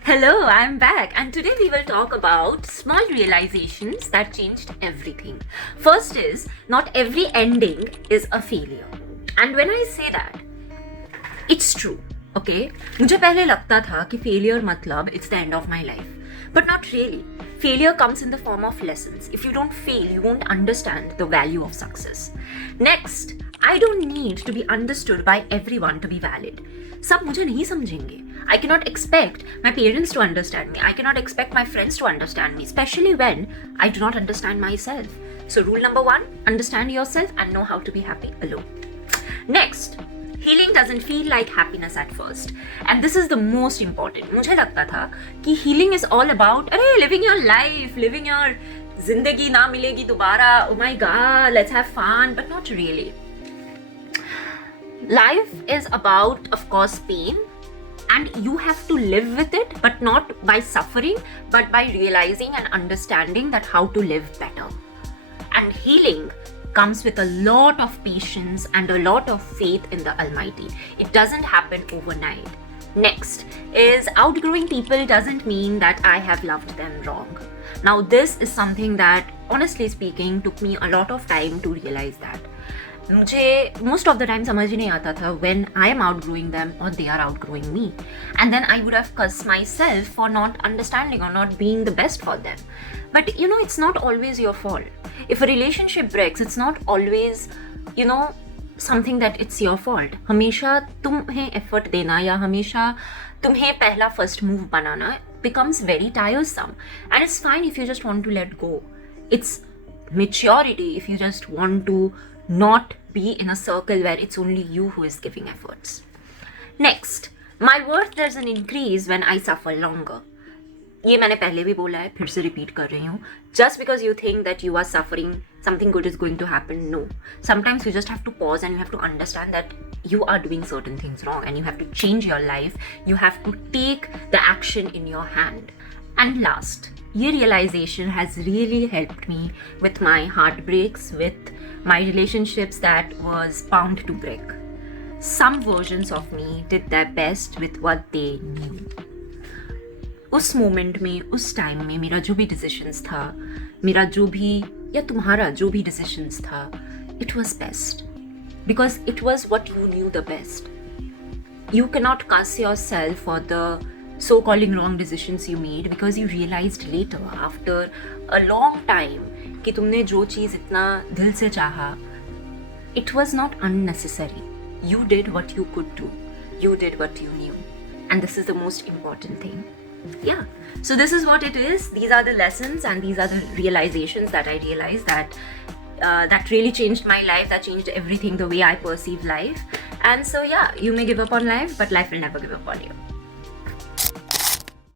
Hello, I'm back, and today we will talk about small realizations that changed everything. First is, not every ending is a failure. And when I say that, it's true, okay? मुझे पहले लगता था कि failure मतलब it's the end of my life. But not really. Failure comes in the form of lessons. If you don't fail, you won't understand the value of success. Next, I don't need to be understood by everyone to be valid. सब मुझे नहीं समझेंगे. I cannot expect my parents to understand me. I cannot expect my friends to understand me, especially when I do not understand myself. So rule number 1, understand yourself and know how to be happy alone. Next, healing doesn't feel like happiness at first. And this is the most important. मुझे लगता था कि healing is all about living your life, living your जिंदगी ना मिलेगी दोबारा, oh my god, let's have fun, but not really. Life is about, of course, pain, and you have to live with it, but not by suffering, but by realizing and understanding that how to live better. And healing comes with a lot of patience and a lot of faith in the Almighty. It doesn't happen overnight. Next is, outgrowing people doesn't mean that I have loved them wrong. Now this is something that, honestly speaking, took me a lot of time to realize that. मुझे most of the time समझ ही नहीं आता था when I am outgrowing them or they are outgrowing me, and then I would have cursed myself for not understanding or not being the best for them. But it's not always your fault. If a relationship breaks, it's not always something that it's your fault. हमेशा तुम्हें effort देना या हमेशा तुम्हें पहला first move banana becomes very tiresome, and it's fine if you just want to let go. It's maturity if you just want to not be in a circle where it's only you who is giving efforts. Next, my worth doesn't increase when I suffer longer. ये मैंने पहले भी बोला है, फिर से repeat कर रही हूँ. Just because you think that you are suffering, something good is going to happen, no. Sometimes you just have to pause and you have to understand that you are doing certain things wrong and you have to change your life. You have to take the action in your hand. And last, ये realization has really helped me with my heartbreaks, with my relationships that was bound to break. Some versions of me did their best with what they knew. उस moment में, उस time में मेरा जो भी decisions था, मेरा जो भी या तुम्हारा जो भी डिसीजंस था, it was best because it was what you knew the best. You cannot curse yourself for the so-calling wrong decisions you made because you realized later after a long time कि तुमने जो चीज़ इतना दिल से चाहा, it was not unnecessary. You did what you could do. You did what you knew. And this is the most important thing. Yeah. So this is what it is. These are the lessons and these are the realizations that I realized that really changed my life, that changed everything, the way I perceive life. And so yeah, you may give up on life, but life will never give up on you.